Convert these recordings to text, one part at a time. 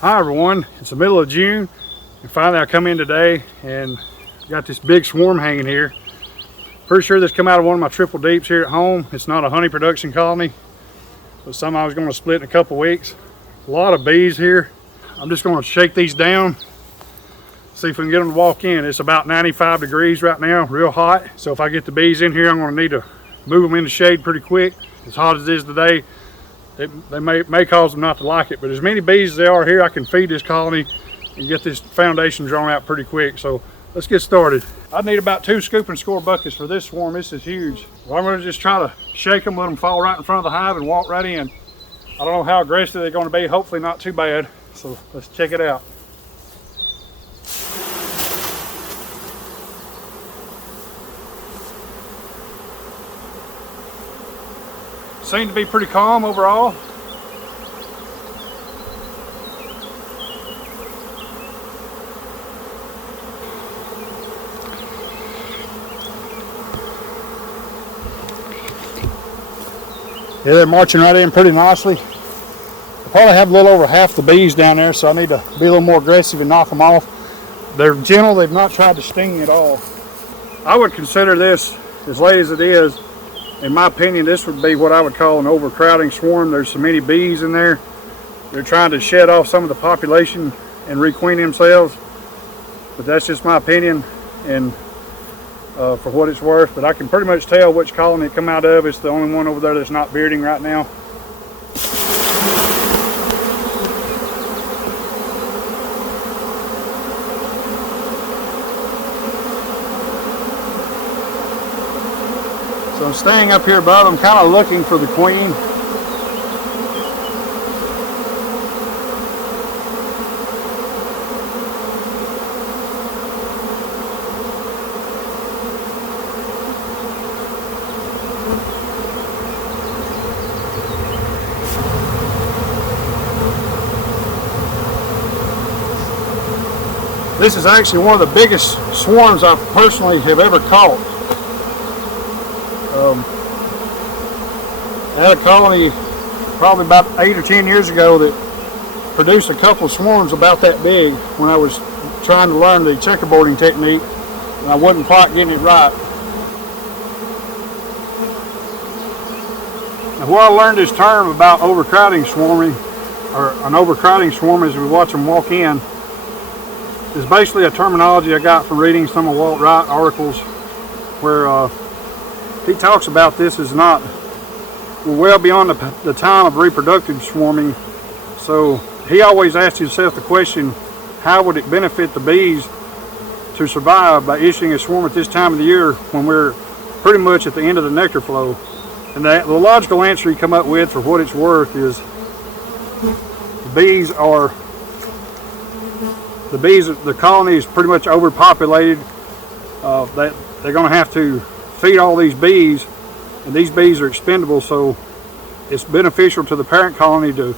Hi everyone, it's the middle of June and finally I come in today and got this big swarm hanging here. Pretty sure this come out of one of my triple deeps here at home. It's not a honey production colony, but some I was going to split in a couple weeks. A lot of bees here. I'm just going to shake these down, see if we can get them to walk in. It's about 95 degrees right now, real hot. So if I get the bees in here, I'm going to need to move them in the shade pretty quick. As hot as it is today, they may cause them not to like it, but as many bees as there are here, I can feed this colony and get this foundation drawn out pretty quick. So let's get started. I need about 2 scoop and score buckets for this swarm. This is huge. Well, I'm going to just try to shake them, let them fall right in front of the hive and walk right in. I don't know how aggressive they're going to be. Hopefully not too bad. So let's check it out. Seem to be pretty calm overall. Yeah, they're marching right in pretty nicely. I probably have a little over half the bees down there, so I need to be a little more aggressive and knock them off. They're gentle, they've not tried to sting me at all. I would consider this, as late as it is, in my opinion, this would be what I would call an overcrowding swarm. There's so many bees in there. They're trying to shed off some of the population and requeen themselves. But that's just my opinion and for what it's worth. But I can pretty much tell which colony it come out of. It's the only one over there that's not bearding right now. So I'm staying up here above them, kind of looking for the queen. This is actually one of the biggest swarms I personally have ever caught. I had a colony probably about 8 or 10 years ago that produced a couple of swarms about that big when I was trying to learn the checkerboarding technique and I wasn't quite getting it right. Now, where I learned this term about overcrowding swarming, or an overcrowding swarm as we watch them walk in, is basically a terminology I got from reading some of Walt Wright articles where he talks about this as not, we're well beyond the time of reproductive swarming. So he always asked himself the question, how would it benefit the bees to survive by issuing a swarm at this time of the year when we're pretty much at the end of the nectar flow? And the logical answer he come up with, for what it's worth, is the colony is pretty much overpopulated. They're going to have to feed all these bees, and these bees are expendable, so it's beneficial to the parent colony to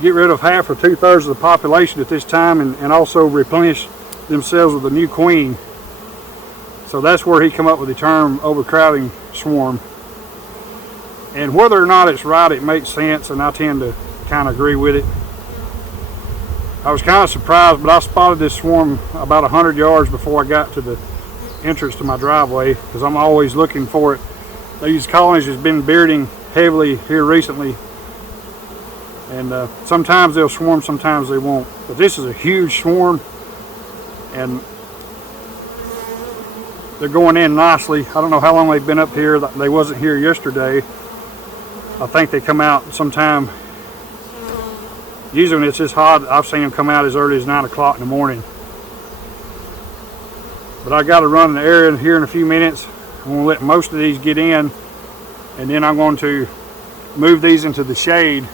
get rid of half or 2/3 of the population at this time and also replenish themselves with a new queen. So that's where he come up with the term overcrowding swarm. And whether or not it's right, it makes sense, and I tend to kind of agree with it. I was kind of surprised, but I spotted this swarm about 100 yards before I got to the entrance to my driveway, because I'm always looking for it. These colonies has been bearding heavily here recently, and sometimes they'll swarm, sometimes they won't. But this is a huge swarm, and they're going in nicely. I don't know how long they've been up here. They wasn't here yesterday. I think they come out sometime. Usually when it's this hot, I've seen them come out as early as 9 o'clock in the morning. But I got to run the area here in a few minutes. I'm going to let most of these get in, and then I'm going to move these into the shade,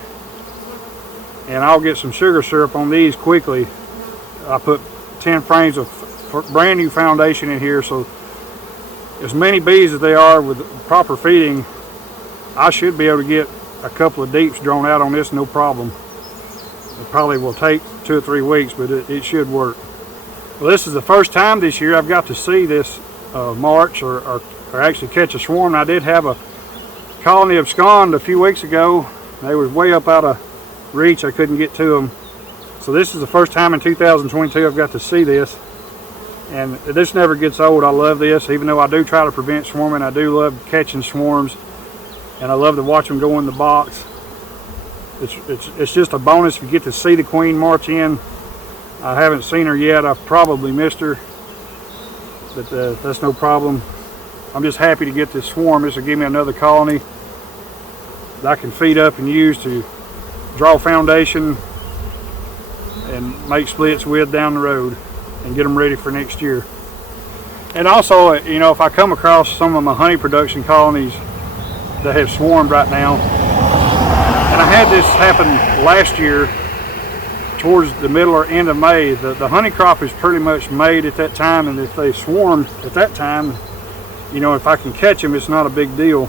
and I'll get some sugar syrup on these quickly. I put 10 frames of brand new foundation in here, so as many bees as they are with proper feeding, I should be able to get a couple of deeps drawn out on this, no problem. It probably will take 2 or 3 weeks, but it should work. Well, this is the first time this year I've got to see this march or actually catch a swarm. I did have a colony of abscond a few weeks ago. They was way up out of reach. I couldn't get to them. So this is the first time in 2022 I've got to see this, and this never gets old. I love this, even though I do try to prevent swarming. I do love catching swarms, and I love to watch them go in the box. It's just a bonus if you get to see the queen march in. I haven't seen her yet. I've probably missed her, but that's no problem. I'm just happy to get this swarm. This will give me another colony that I can feed up and use to draw foundation and make splits with down the road and get them ready for next year. And also, you know, if I come across some of my honey production colonies that have swarmed right now, and I had this happen last year towards the middle or end of May, the honey crop is pretty much made at that time, and if they swarm at that time, you know, if I can catch them, it's not a big deal,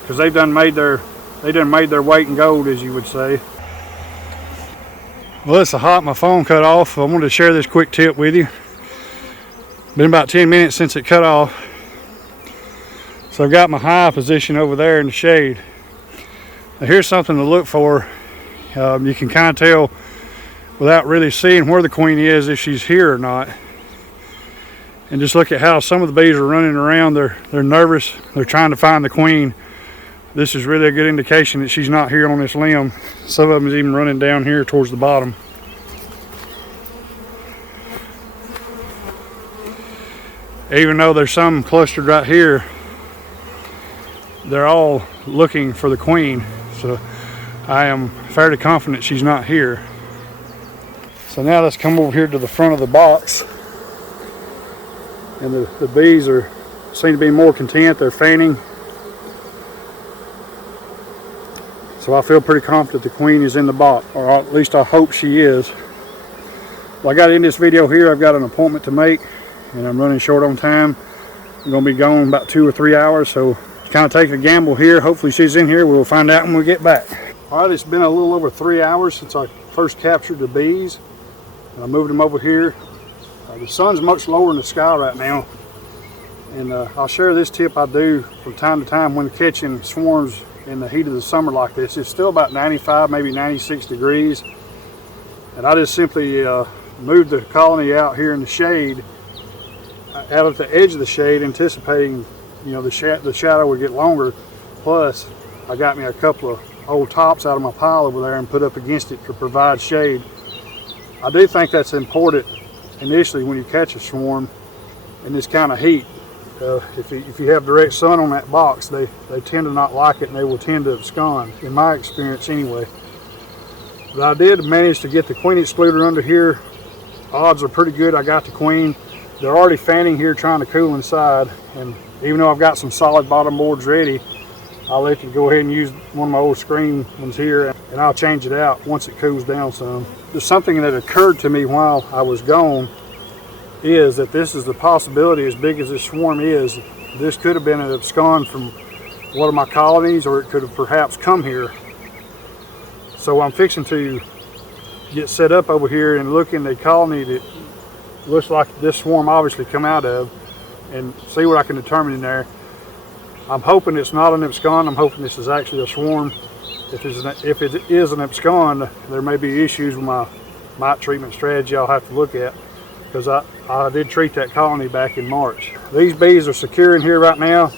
because they done made their weight in gold, as you would say. Well, it's so hot, my phone cut off. I wanted to share this quick tip with you. Been about 10 minutes since it cut off. So I've got my hive position over there in the shade. Now here's something to look for. You can kind of tell without really seeing where the queen is if she's here or not. And just look at how some of the bees are running around. They're nervous. They're trying to find the queen. This is really a good indication that she's not here on this limb. Some of them is even running down here towards the bottom. Even though there's some clustered right here, they're all looking for the queen. So I am fairly confident she's not here. So now let's come over here to the front of the box. And the bees seem to be more content. They're fanning. So I feel pretty confident the queen is in the box, or at least I hope she is. Well, I got to end this video here. I've got an appointment to make, and I'm running short on time. I'm going to be gone about 2 or 3 hours, so kind of taking a gamble here. Hopefully she's in here. We'll find out when we get back. All right, it's been a little over 3 hours since I first captured the bees, and I moved them over here. The sun's much lower in the sky right now, and I'll share this tip I do from time to time when catching swarms in the heat of the summer like this. It's still about 95, maybe 96 degrees, and I just simply moved the colony out here in the shade, out at the edge of the shade, anticipating, you know, the shadow would get longer. Plus, I got me a couple of old tops out of my pile over there and put up against it to provide shade. I do think that's important initially when you catch a swarm in this kind of heat. If you have direct sun on that box, they tend to not like it, and they will tend to abscond, in my experience anyway. But I did manage to get the queen excluder under here. Odds are pretty good I got the queen. They're already fanning here trying to cool inside, and even though I've got some solid bottom boards ready, I'll let you go ahead and use one of my old screen ones here, and I'll change it out once it cools down some. There's something that occurred to me while I was gone, is that this is the possibility, as big as this swarm is, this could have been an abscond from one of my colonies, or it could have perhaps come here. So I'm fixing to get set up over here and look in the colony that looks like this swarm obviously come out of, and see what I can determine in there. I'm hoping it's not an abscond. I'm hoping this is actually a swarm. If it is an abscond, there may be issues with my mite treatment strategy I'll have to look at, because I did treat that colony back in March. These bees are secure in here right now.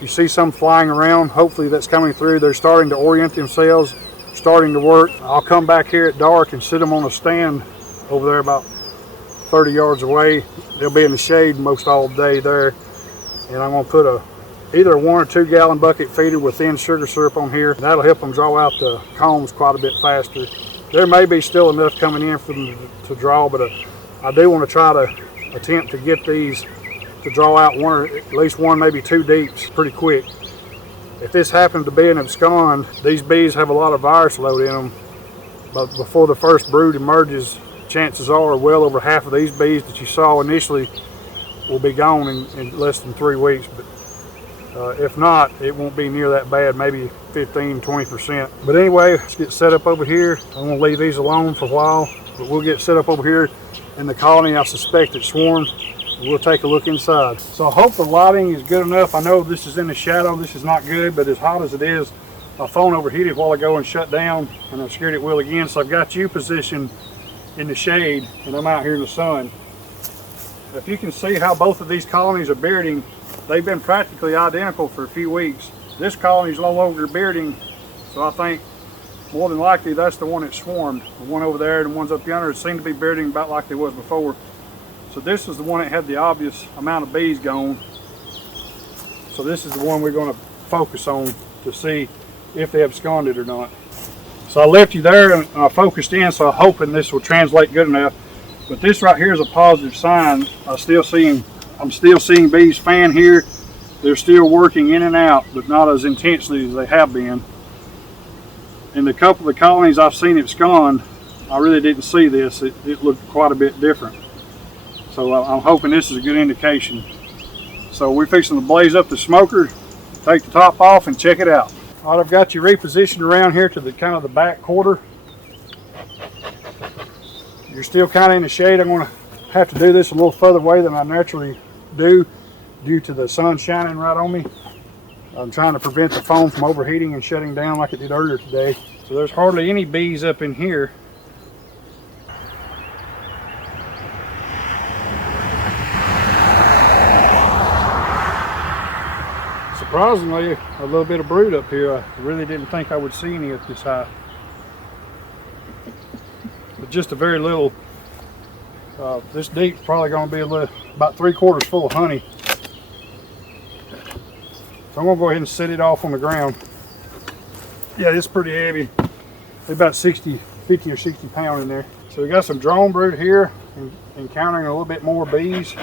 You see some flying around. Hopefully that's coming through. They're starting to orient themselves, starting to work. I'll come back here at dark and sit them on a stand over there about 30 yards away. They'll be in the shade most all day there. And I'm going to put either a 1 or 2 gallon bucket feeder with thin sugar syrup on here. That'll help them draw out the combs quite a bit faster. There may be still enough coming in for them to draw, but I do want to try to attempt to get these to draw out at least one, maybe 2 deeps pretty quick. If this happens to be an abscond, these bees have a lot of virus load in them, but before the first brood emerges, chances are well over half of these bees that you saw initially will be gone in less than 3 weeks. But if not, it won't be near that bad, maybe 15–20%. But anyway, let's get set up over here. I'm going to leave these alone for a while, but we'll get set up over here in the colony. I suspect it swarms. We'll take a look inside. So I hope the lighting is good enough. I know this is in the shadow. This is not good, but as hot as it is, My phone overheated a while ago and shut down, and I'm scared it will again. So I've got you positioned in the shade, and I'm out here in the sun. If you can see how both of these colonies are bearding, they've been practically identical for a few weeks. This colony is no longer bearding, so I think more than likely that's the one that swarmed. The one over there and the ones up yonder seem to be bearding about like they was before. So this is the one that had the obvious amount of bees gone. So this is the one we're going to focus on to see if they absconded or not. So I left you there and I focused in, so I'm hoping this will translate good enough. But this right here is a positive sign. I'm still seeing bees fan here. They're still working in and out, but not as intensely as they have been. In the couple of colonies I've seen abscond, I really didn't see this. It looked quite a bit different. So I'm hoping this is a good indication. So we're fixing to blaze up the smoker, take the top off, and check it out. All right, I've got you repositioned around here to the kind of the back quarter. You're still kind of in the shade. I'm going to have to do this a little further away than I naturally do due to the sun shining right on me. I'm trying to prevent the phone from overheating and shutting down like it did earlier today. So there's hardly any bees up in here. Surprisingly, a little bit of brood up here. I really didn't think I would see any at this high. But just a very little. This deep's probably going to be about 3/4 full of honey. So I'm going to go ahead and set it off on the ground. Yeah, it's pretty heavy. It's about 50 or 60 pounds in there. So we got some drone brood here, and encountering a little bit more bees.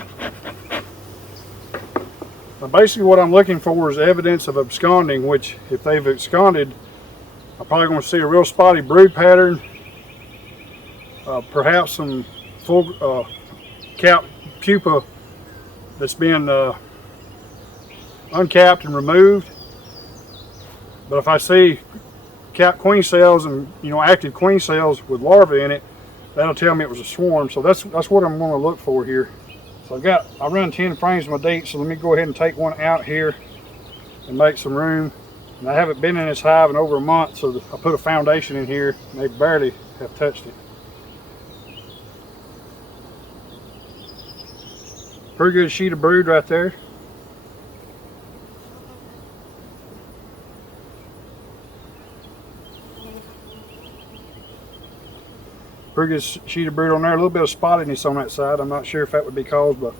Now basically what I'm looking for is evidence of absconding, which if they've absconded, I'm probably going to see a real spotty brood pattern. Perhaps some full capped pupa that's been uncapped and removed. But if I see capped queen cells and active queen cells with larvae in it, that'll tell me it was a swarm. So that's what I'm going to look for here. So I run 10 frames of my deep, so let me go ahead and take one out here and make some room. And I haven't been in this hive in over a month, so I put a foundation in here and they barely have touched it. Pretty good sheet of brood right there. Pretty good sheet of brood on there. A little bit of spottiness on that side. I'm not sure if that would be caused by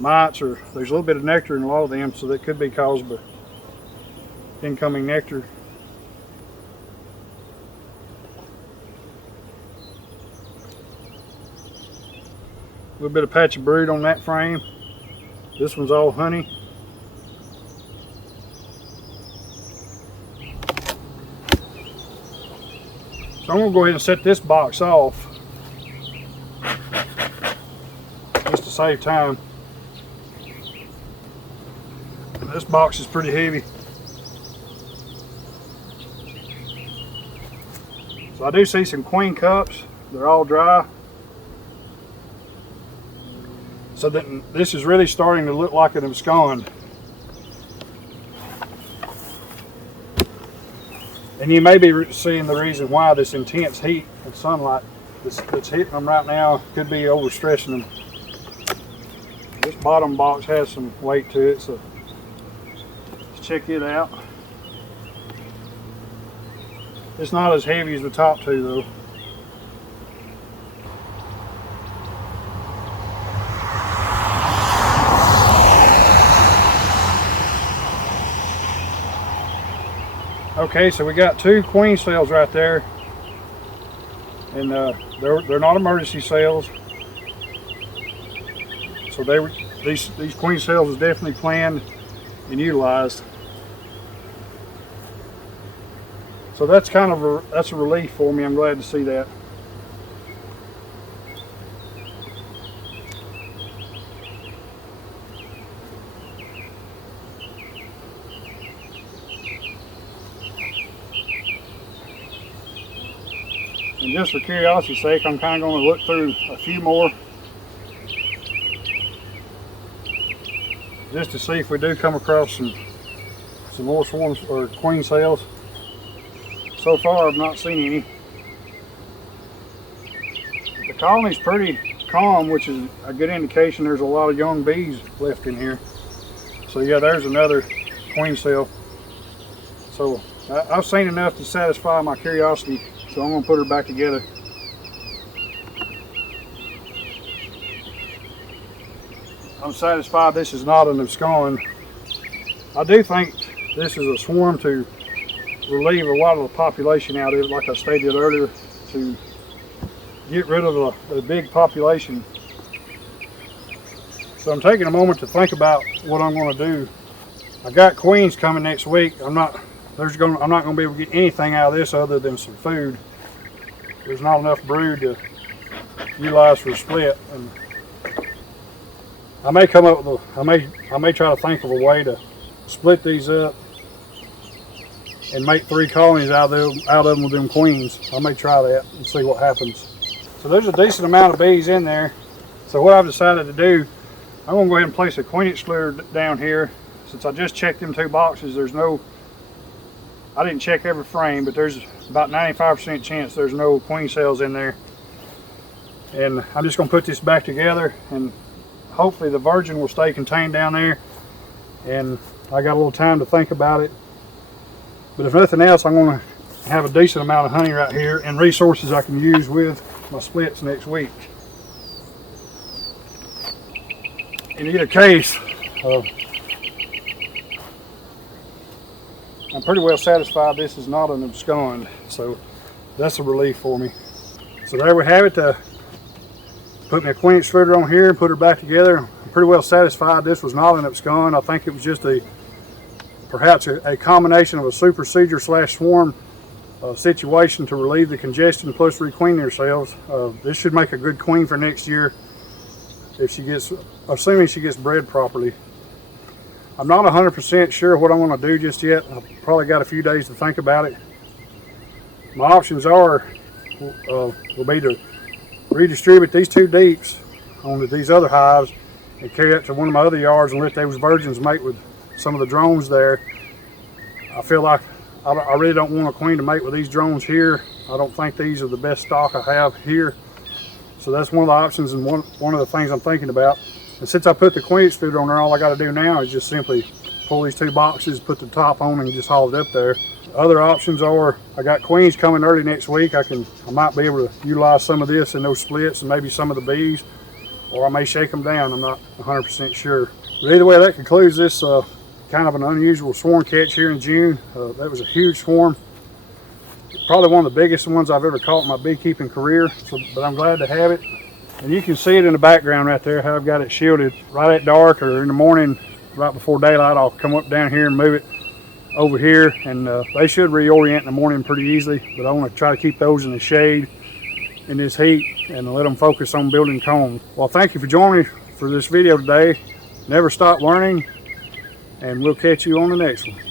mites, or there's a little bit of nectar in a lot of them, so that could be caused by incoming nectar. A little bit of patch of brood on that frame. This one's all honey. So I'm going to go ahead and set this box off just to save time. This box is pretty heavy. So I do see some queen cups. They're all dry. So that this is really starting to look like an abscond. And you may be seeing the reason why this intense heat and sunlight that's hitting them right now could be overstressing them. This bottom box has some weight to it, so let's check it out. It's not as heavy as the top two though. Okay, so we got 2 queen cells right there, and they're not emergency cells. So these queen cells is definitely planned and utilized. So that's kind of that's a relief for me. I'm glad to see that. And just for curiosity's sake, I'm kind of going to look through a few more just to see if we do come across some more swarms or queen cells. So far I've not seen any. The colony's pretty calm, which is a good indication there's a lot of young bees left in here. So yeah, there's another queen cell. So I've seen enough to satisfy my curiosity, so I'm going to put her back together. I'm satisfied this is not an abscond. I do think this is a swarm to relieve a lot of the population out of it, like I stated earlier, to get rid of the big population. So I'm taking a moment to think about what I'm going to do. I got queens coming next week. I'm not going to be able to get anything out of this other than some food. There's not enough brood to utilize for a split, and I may come up with I may try to think of a way to split these up and make 3 colonies out of them with them queens. I may try that and see what happens. So there's a decent amount of bees in there. So what I've decided to do, I'm going to go ahead and place a queen excluder down here. Since I just checked them 2 boxes, I didn't check every frame, but there's about 95% chance there's no queen cells in there. And I'm just going to put this back together, and hopefully the virgin will stay contained down there. And I got a little time to think about it. But if nothing else, I'm going to have a decent amount of honey right here and resources I can use with my splits next week. In either case, I'm pretty well satisfied this is not an abscond, so that's a relief for me. So there we have it. Put me a queen excluder on here and put her back together. I'm pretty well satisfied this was not an abscond. I think it was just perhaps a combination of a supersedure / swarm situation to relieve the congestion plus requeen themselves. This should make a good queen for next year if she gets, assuming she gets bred properly. I'm not 100% sure what I'm going to do just yet. I've probably got a few days to think about it. My options will be to redistribute these 2 deeps onto these other hives and carry it to one of my other yards and let those virgins mate with some of the drones there. I feel like I really don't want a queen to mate with these drones here. I don't think these are the best stock I have here. So that's one of the options and one of the things I'm thinking about. And since I put the queen excluder on there, all I got to do now is just simply pull these 2 boxes, put the top on, and just haul it up there. Other options are, I got queens coming early next week. I might be able to utilize some of this in those splits and maybe some of the bees, or I may shake them down. I'm not 100% sure. But either way, that concludes this kind of an unusual swarm catch here in June. That was a huge swarm. Probably one of the biggest ones I've ever caught in my beekeeping career, but I'm glad to have it. And you can see it in the background right there, how I've got it shielded. Right at dark or in the morning, right before daylight, I'll come up down here and move it over here, and they should reorient in the morning pretty easily, but I want to try to keep those in the shade in this heat and let them focus on building combs. Well, thank you for joining me for this video today. Never stop learning, and we'll catch you on the next one.